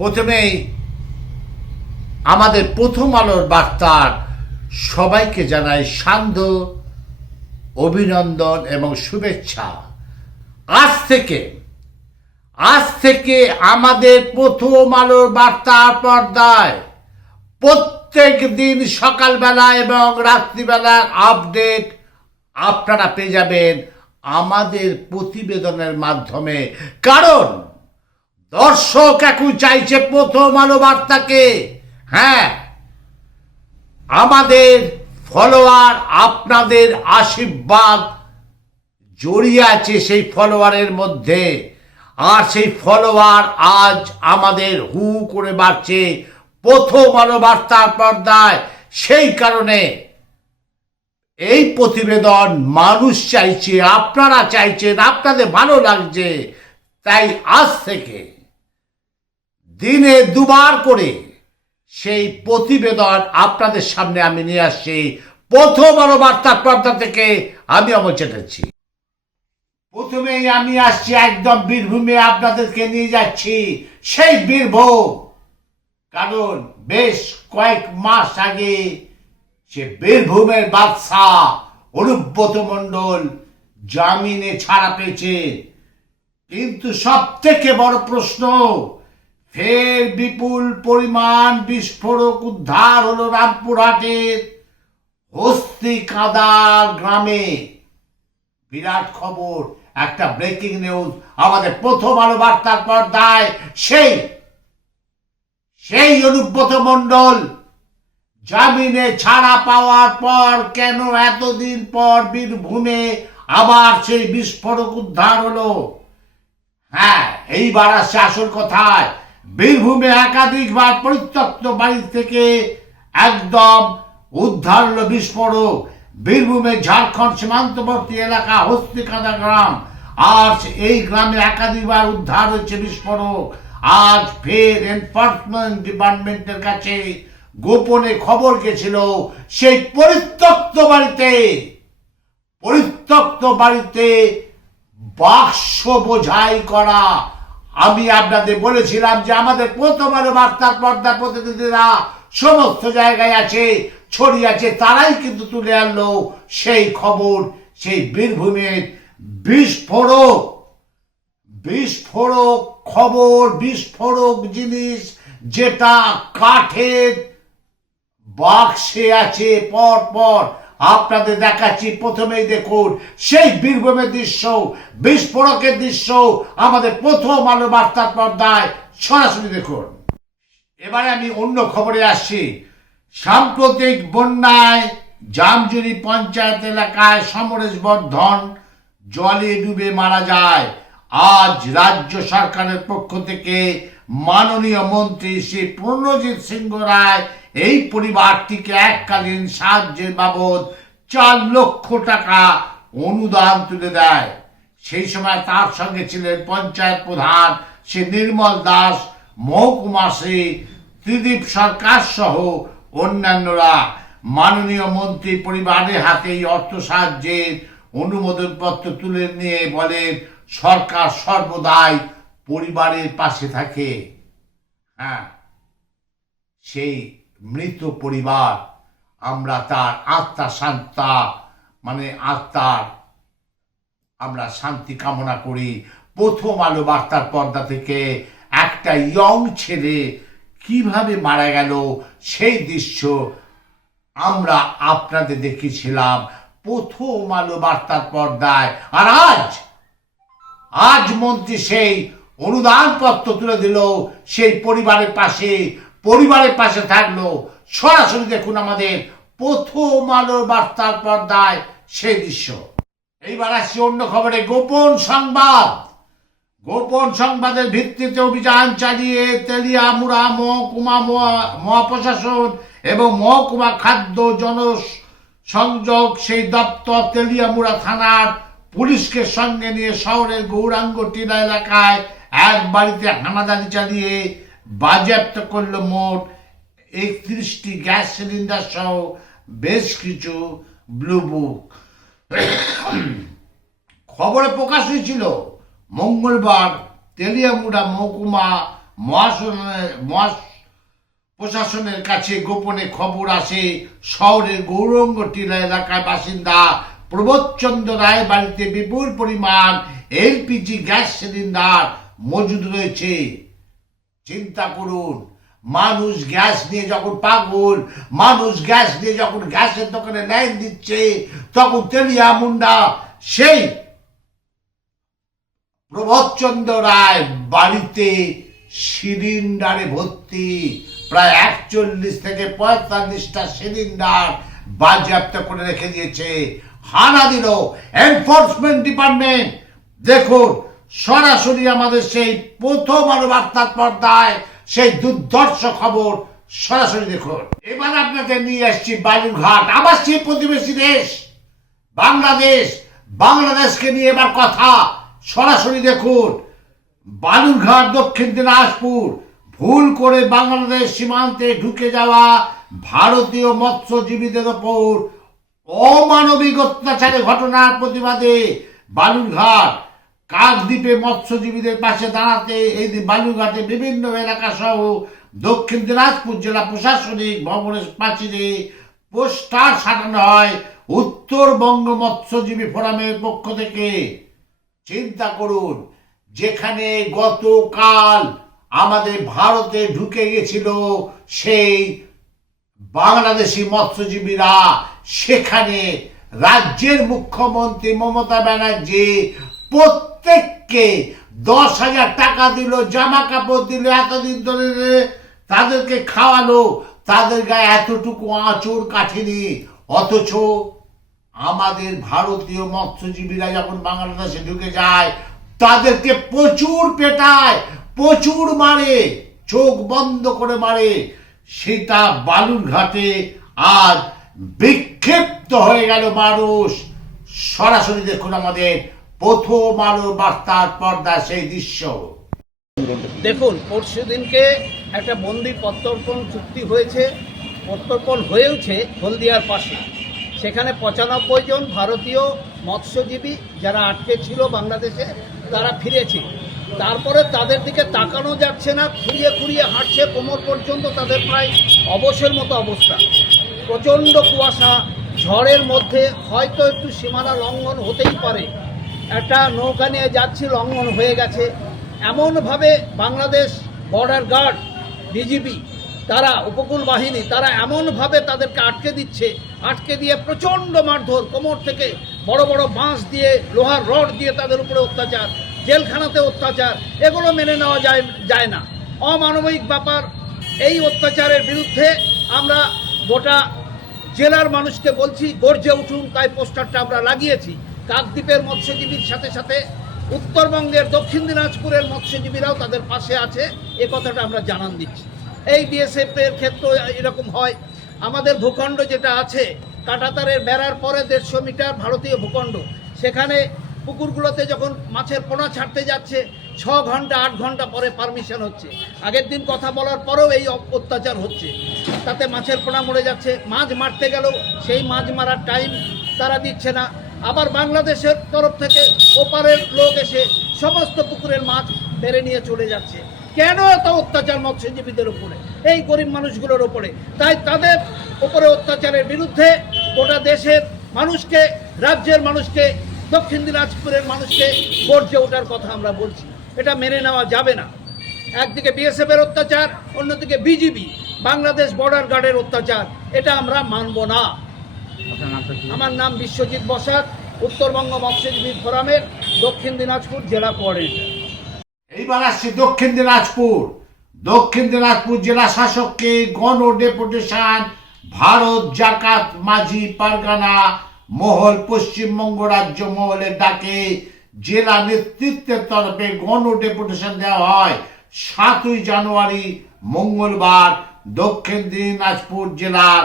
প্রথমেই আমাদের প্রথম আলোর বার্তার সবাইকে জানাই সান্ধ্য অভিনন্দন এবং শুভেচ্ছা। আজ থেকে আমাদের প্রথম আলোর বার্তার পর্দায় প্রত্যেক দিন সকালবেলা এবং রাত্রিবেলার আপডেট আপনারা পেয়ে যাবেন আমাদের প্রতিবেদনের মাধ্যমে। কারণ দর্শক এখন চাইছে প্রথম আলো বার্তাকে। হ্যাঁ, আমাদের ফলোয়ার, আপনাদের আশীর্বাদ জড়িয়ে আছে সেই ফলোয়ারের মধ্যে। আর সেই ফলোয়ার আজ আমাদের হু করে বাড়ছে প্রথম আলো বার্তার পর্দায়। সেই কারণে এই প্রতিবেদন মানুষ চাইছে, আপনারা চাইছেন, আপনাদের ভালো লাগছে। তাই আজ থেকে দিনে দুবার করে সেই প্রতিবেদন আপনাদের সামনে আমি নিয়ে আসছি প্রথম আলো বার্তার পর্দা থেকে। আমি অমল চ্যাটার্জি। প্রথমেই আমি আসছি একদম বীরভূমে, আপনাদেরকে নিয়ে যাচ্ছি সেই বীরভূম। কারণ বেশ কয়েক মাস আগে সে বীরভূমের বাদশাহ অনুব্রত মণ্ডল জামিনে ছাড়া পেয়েছে। কিন্তু সব থেকে বড় প্রশ্ন, ফের বিপুল পরিমাণ বিস্ফোরক উদ্ধার হলো রামপুরহাটের হস্তিকাঁদা গ্রামে। বিরাট খবর, একটা ব্রেকিং নিউজ আমাদের প্রথম আলো বার্তার পর্দায়। সেই অনুব্রত মণ্ডল জামিনে ছাড়া পাওয়ার পর কেন এতদিন পর বীরভূমে আবার সেই বিস্ফোরক উদ্ধার হলো? হ্যাঁ, এইবার আসছে আসল কথায়। বীরভূমে একাধিকবার পরিত্যক্ত বাড়ি থেকে একদম উদ্ধার হলো বিস্ফোরক। বীরভূমে ঝাড়খণ্ড সীমান্তবর্তী এলাকা হস্তিকাঁদা গ্রাম। আজ এই গ্রামে একাধিকবার উদ্ধার হয়েছে বিস্ফোরক। আজ ফের এনফোর্সমেন্ট ডিপার্টমেন্টের কাছে গোপনে খবর গেছিল সেই পরিত্যক্ত বাড়িতে বাক্স বোঝাই করা। আমি আপনাদের বলেছিলাম যে আমাদের প্রথম আলো বার্তার পর্দা প্রতিনিধিরা সমস্ত জায়গায় আছে, ছড়িয়ে আছে। তারাই কিন্তু তুলে আনলো সেই খবর, সেই বীরভূমের বিস্ফোরক খবর, বিস্ফোরক জিনিস যেটা কাঠের বাক্সে আছে। পর আপনাদের দেখাচ্ছি। প্রথমেই দেখুন সেই বীরভূমের দৃশ্য, বিস্ফোরকের দৃশ্য আমাদের প্রথম আলো বার্তার পর্দায় সরাসরি দেখুন। এবারে আমি অন্য খবরে আসছি। সাম্প্রতিক বন্যায় জামজুরি পঞ্চায়েত এলাকায় সমরেশ বর্ধন জলে ডুবে মারা যায়। আজ রাজ্য সরকারের পক্ষ থেকে মাননীয় মন্ত্রী শ্রী প্রণজিৎ সিংহ রায় এই পরিবারটিকে এককালীন সাহায্যের বাবদ 4 লক্ষ টাকা অনুদান তুলে দেয়। সেই সময় তার সঙ্গে ছিলেন পঞ্চায়েত প্রধান শ্রী নির্মল দাস, মহকুমা শ্রী ত্রিদীপ সরকার সহ অন্যান্যরা। মাননীয় মন্ত্রী পরিবারের হাতে এই অর্থ সাহায্যের অনুমোদন পত্র তুলে নিয়ে বলেন, সরকার সর্বদাই পরিবারের পাশে থাকে। হ্যাঁ, সেই মৃত পরিবার, আমরা তার আত্মার আমরা শান্তি কামনা করি। প্রথম আলো বার্তার পর্দা থেকে একটা ইয়ং ছেলে কিভাবে মারা গেল সেই দৃশ্য আমরা আপনাদের দেখিয়েছিলাম প্রথম আলো বার্তার পর্দায়। আর আজ মন্ত্রী সেই অনুদান পত্র তুলে দিল, সেই পরিবারের পাশে থাকলো। সরাসরি দেখুন আমাদের প্রথম আলোর বার্তার পর্দায় সেই দৃশ্য। এইবার আসছি অন্য খবরে। গোপন সংবাদের ভিত্তিতে অভিযান চালিয়ে তেলিয়ামুড়া মহকুমা মহাপ্রশাসন এবং মহকুমা খাদ্য জনসংযোগ সেই দপ্তর তেলিয়ামুড়া থানার পুলিশকে সঙ্গে নিয়ে শহরের গৌরাঙ্গ টিলা এলাকায় এক বাড়িতে হানাদারি চালিয়ে বাজেয়াপ্ত করল মোট 31টি গ্যাস সিলিন্ডার সহ বেশ কিছু ব্লু বুক। খবরে প্রকাশ হয়েছিল মঙ্গলবার তেলিয়ামুড়া মহকুমা প্রশাসনের কাছে গোপনে খবর আসে শহরের গৌরঙ্গ টিলা এলাকার বাসিন্দা প্রবোধচন্দ্র রায় বাড়িতে বিপুল পরিমাণ এলপিজি গ্যাস সিলিন্ডার মজুদ রয়েছে। চিন্তা করুন, মানুষ গ্যাস নিয়ে যখন পাগল, মানুষ গ্যাস নিয়ে যখন গ্যাসের দোকানে লাইন দিচ্ছে, তখন তেলিয়া মুন্ডা সেই প্রবোধচন্দ্র রায় বাড়িতে সিলিন্ডারে ভর্তি প্রায় 41 থেকে 45টা সিলিন্ডার বাজেয়াপ্ত করে রেখে দিয়েছে। হানা দিল এনফোর্সমেন্ট ডিপার্টমেন্ট। দেখুন, সরাসরি আমাদের সেই প্রথম আলো বার্তার পর্দায় সেই দুর্ধর্ষ খবর সরাসরি দেখুন। এবার আপনাদের নিয়ে আসছি বালুরঘাট, আবার সেই প্রতিবেশী দেশ বাংলাদেশ। বাংলাদেশকে নিয়ে এবার কথা সরাসরি দেখুন। বালুরঘাট দক্ষিণ দিনাজপুর, ভুল করে বাংলাদেশ সীমান্তে ঢুকে যাওয়া ভারতীয় মৎস্যজীবীদের ওপর অমানবিক অত্যাচারের ঘটনার প্রতিবাদে বালুরঘাট কাকদ্বীপে মৎস্যজীবীদের পাশে দাঁড়াতে এই বালুরঘাটে বিভিন্ন এলাকা সহ দক্ষিণ দিনাজপুর জেলা প্রশাসনিক ভবনের প্রাচীরে পোস্টার সাজানো হয় উত্তরবঙ্গ মৎস্যজীবী ফোরামের পক্ষ থেকে। চিন্তা করুন, যেখানে গতকাল আমাদের ভারতে ঢুকে গেছিল সেই বাংলাদেশি মৎস্যজীবীরা, সেখানে রাজ্যের মুখ্যমন্ত্রী মমতা ব্যানার্জি প্রত্যেককে 10,000 টাকা দিল, জামা কাপড় দিল, এতদিন ধরে তাদেরকে খাওয়ালো, তাদের গায়ে এতটুকু আঁচড় কাটেনি। অথচ আমাদের ভারতীয় মৎস্যজীবীরা যখন বাংলাদেশে ঢুকে যায় তাদেরকে প্রচুর পেটায়, প্রচুর মারে, চোখ বন্ধ করে মারে। সেটা বালুরঘাটে আজ বিক্ষিপ্ত হয়ে গেল মানুষ। সরাসরি দেখুন আমাদের প্রথম আলো বার্তার পর্দা সেই দৃশ্য। দেখুন, পরশু দিনকে একটা মন্দির প্রত্যর্পণ চুক্তি হয়েছে, প্রত্যর্পণ হয়েওছে হলদিয়ার পাশে। সেখানে 95 জন ভারতীয় মৎস্যজীবী যারা আটকে ছিল বাংলাদেশে, তারা ফিরেছে। তারপরে তাদের দিকে তাকানো যাচ্ছে না, খুঁড়িয়ে খুঁড়িয়ে হাঁটছে, কোমর পর্যন্ত তাদের প্রায় অবশের মতো অবস্থা। প্রচণ্ড কুয়াশা, ঝড়ের মধ্যে হয়তো একটু সীমানা লঙ্ঘন হতেই পারে, একটা নৌকা নিয়ে যাচ্ছি, লঙ্ঘন হয়ে গেছে। এমনভাবে বাংলাদেশ বর্ডার গার্ড, বিজিবি, তারা উপকূল বাহিনী, তারা এমনভাবে তাদেরকে আটকে দিচ্ছে, আটকে দিয়ে প্রচণ্ড মারধর, কোমর থেকে বড় বড় বাঁশ দিয়ে, লোহার রড দিয়ে তাদের উপরে অত্যাচার, জেলখানাতে অত্যাচার, এগুলো মেনে নেওয়া যায় না, অমানবিক ব্যাপার। এই অত্যাচারের বিরুদ্ধে আমরা গোটা জেলার মানুষকে বলছি, গর্জে উঠুন। তাই পোস্টারটা আমরা লাগিয়েছি। কাকদ্বীপের মৎস্যজীবীর সাথে সাথে উত্তরবঙ্গের দক্ষিণ দিনাজপুরের মৎস্যজীবীরাও তাদের পাশে আছে, এ কথাটা আমরা জানান দিচ্ছি। এই বিএসএফ এর ক্ষেত্রে এরকম হয়। আমাদের ভূখণ্ড যেটা আছে, কাঁটাতারের বেড়ার পরে 150 মিটার ভারতীয় ভূখণ্ড, সেখানে পুকুরগুলোতে যখন মাছের পোনা ছাড়তে যাচ্ছে 6 ঘন্টা 8 ঘন্টা পরে পারমিশন হচ্ছে। আগের দিন কথা বলার পরেও এই অত্যাচার হচ্ছে, তাতে মাছের পোনা মরে যাচ্ছে। মাছ মারতে গেলেও সেই মাছ মারার টাইম তারা দিচ্ছে না। আবার বাংলাদেশের তরফ থেকে ওপারের লোক এসে সমস্ত পুকুরের মাছ বেড়ে নিয়ে চলে যাচ্ছে। কেন এত অত্যাচার মৎস্যজীবীদের উপরে, এই গরিব মানুষগুলোর উপরে? তাই তাদের উপরে অত্যাচারের বিরুদ্ধে গোটা দেশের মানুষকে, রাজ্যের মানুষকে, দক্ষিণ দিনাজপুরের মানুষকে গর্জে ওঠার কথা আমরা বলছি। এটা মেনে নেওয়া যাবে না। একদিকে বিএসএফ এর অত্যাচার, অন্যদিকে বিজিবি বাংলাদেশ বর্ডার গার্ডের অত্যাচার, এটা আমরা মানব না। আমার নাম বিশ্বজিৎ বসাক, উত্তরবঙ্গ মৎস্যজীবী ফোরামের দক্ষিণ দিনাজপুর জেলা কোঅর্ডিনেটর। এইবার আসছে দক্ষিণ দিনাজপুর। দক্ষিণ দিনাজপুর জেলা শাসককে গণ ডেপুটেশন ভারত জাকাত মাঝি পারগানা মহল, পশ্চিমবঙ্গ রাজ্য মহলের ডাকে জেলা নেতৃত্বের তরফে গণ ডেপুটেশন দেওয়া হয়। 7ই জানুয়ারি মঙ্গলবার দক্ষিণ দিনাজপুর জেলার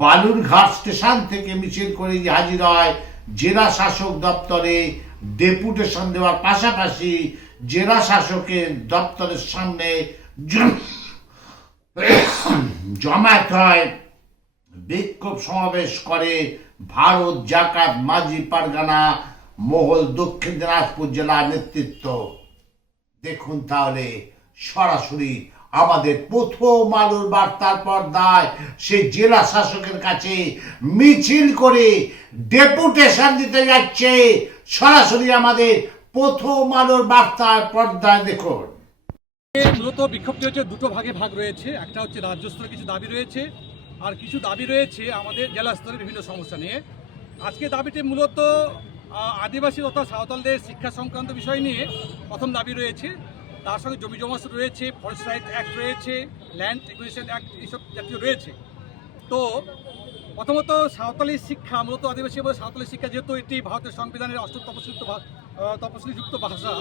বালুরঘাট স্টেশন থেকে মিছিল করে হাজির হয় জেলা শাসক দপ্তরে। ডেপুটেশন দেওয়ার পাশাপাশি জেলা শাসকের দপ্তরের সামনে জমায়েত হয়, বিক্ষোভ সমাবেশ করে ভারত জাকাত মাঝি পারগানা মহল দক্ষিণ দিনাজপুর জেলা নেতৃত্ব। দেখুন তাহলে সরাসরি আমাদের প্রথম আলোর বার্তার পর্দায় সে জেলা শাসকের কাছে মিছিল করে ডেপুটেশন দিতে যাচ্ছে। সরাসরি আমাদের প্রথম আলোর বার্তার পর্দায় দেখুন। মূলত বিক্ষোভটি হচ্ছে দুটো ভাগে ভাগ রয়েছে। একটা হচ্ছে রাজ্য স্তরে কিছু দাবি রয়েছে, আর কিছু দাবি রয়েছে আমাদের জেলা স্তরে বিভিন্ন সমস্যা নিয়ে। আজকে দাবিটি মূলত আদিবাসী তথা সাঁওতালদের শিক্ষা সংক্রান্ত বিষয় নিয়ে প্রথম দাবি রয়েছে। তার সঙ্গে জমি জমা রয়েছে, ফরেস্ট রাইট অ্যাক্ট রয়েছে, ল্যান্ড রেগুলেশন অ্যাক্ট এইসব জাতীয় রয়েছে। তো প্রথমত সাঁওতালি শিক্ষা, মূলত আদিবাসী বলে সাঁওতালি শিক্ষা, যেহেতু এটি ভারতের সংবিধানের অষ্টম তপশিলিযুক্ত ভাষা,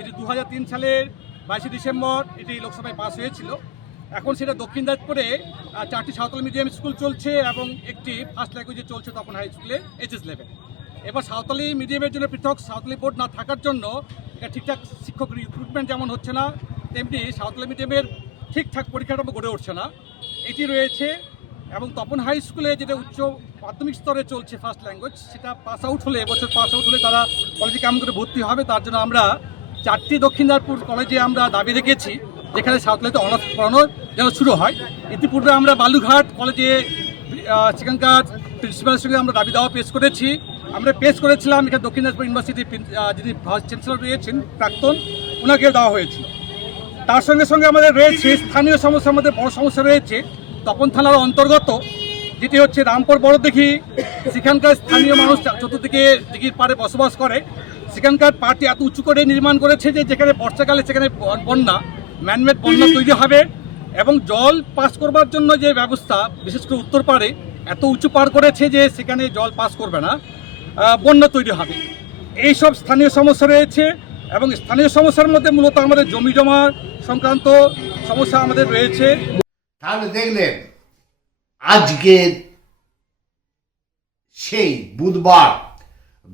এটি 2003 সালের 22 ডিসেম্বর এটি লোকসভায় পাস হয়েছিল। এখন সেটা দক্ষিণ দিনাজপুরে 4টি সাঁওতালি মিডিয়াম স্কুল চলছে এবং একটি ফার্স্ট ল্যাঙ্গুয়েজে চলছে তপন হাই স্কুলে এইচএস লেভেল। এবার সাঁওতালি মিডিয়ামের জন্য পৃথক সাঁওতালি বোর্ড না থাকার জন্য এটা ঠিকঠাক শিক্ষক রিক্রুটমেন্ট যেমন হচ্ছে না, তেমনি সাঁওতালি মিডিয়ামের ঠিকঠাক পরীক্ষাটা গড়ে উঠছে না, এটি রয়েছে। এবং তপন হাই স্কুলে যেটা উচ্চ প্রাথমিক স্তরে চলছে ফার্স্ট ল্যাঙ্গুয়েজ, সেটা পাস আউট হলে, এবছর পাস আউট হলে তারা কলেজে কেমন করে ভর্তি হবে, তার জন্য আমরা 4টি দক্ষিণ দিনাজপুর কলেজে আমরা দাবি রেখেছি যেখানে সাঁওতালিতে অনার্স পড়ানো যেন শুরু হয়। ইতিপূর্বে আমরা বালুঘাট কলেজে সেখানকার প্রিন্সিপালের সঙ্গে আমরা দাবি দেওয়া পেশ করেছি। আমরা পেশ করেছিলাম এখানে দক্ষিণ দিনাজপুর ইউনিভার্সিটির যিনি ভাইস চ্যান্সেলর রয়েছেন প্রাক্তন, ওনাকে দেওয়া হয়েছে। তার সঙ্গে সঙ্গে আমাদের রয়েছে স্থানীয় সমস্যার মধ্যে বড় সমস্যা রয়েছে তপন থানার অন্তর্গত, যেটি হচ্ছে রামপুর বড়দিঘি। সেখানকার স্থানীয় মানুষ চতুর্দিকে দিঘির পাড়ে বসবাস করে। সেখানকার পাড়টি এত উঁচু করে নির্মাণ করেছে যে যেখানে বর্ষাকালে সেখানে বন্যা, ম্যানমেড বন্যা তৈরি হবে এবং জল পাস করবার জন্য যে ব্যবস্থা, বিশেষ করে উত্তর পাড়ে এত উঁচু পার করেছে যে সেখানে জল পাস করবে না, বন্যা তৈরি হবে। এইসব স্থানীয় সমস্যা রয়েছে এবং স্থানীয় সমস্যার মধ্যে মূলত আমাদের জমি জমা সংক্রান্ত সমস্যা আমাদের রয়েছে। তাহলে দেখলেন আজকের সেই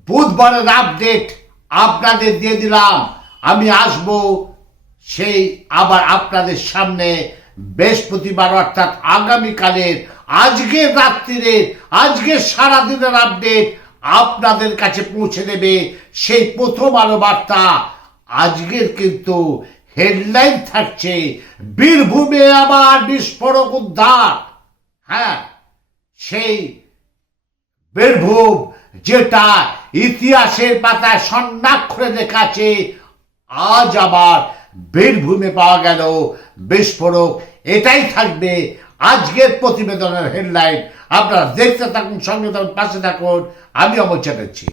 বুধবারের আপডেট আপনাদের দিয়ে দিলাম। আমি আসব সেই আবার আপনাদের সামনে বৃহস্পতিবার, অর্থাৎ আগামীকালের, আজকের রাত্রিরে, আজকের সারাদিনের আপডেট আপনাদের কাছে পৌঁছে দেবে সেই প্রথম আলো বার্তা। আজকের কিন্তু হেডলাইন থাকছে বীরভূমে আবার বিস্ফোরক উদ্ধার। হ্যাঁ, সেই বীরভূম যেটা ইতিহাসের পাতায় স্বর্ণাক্ষরে লেখা আছে, আজ আবার বীরভূমে পাওয়া গেল বিস্ফোরক। এটাই থাকবে আজকের প্রতিবেদনের হেডলাইন। আপনারা দেখতে থাকুন, সঙ্গে থাকুন, পাশে থাকুন। আমি অমর চ্যাটার্জি।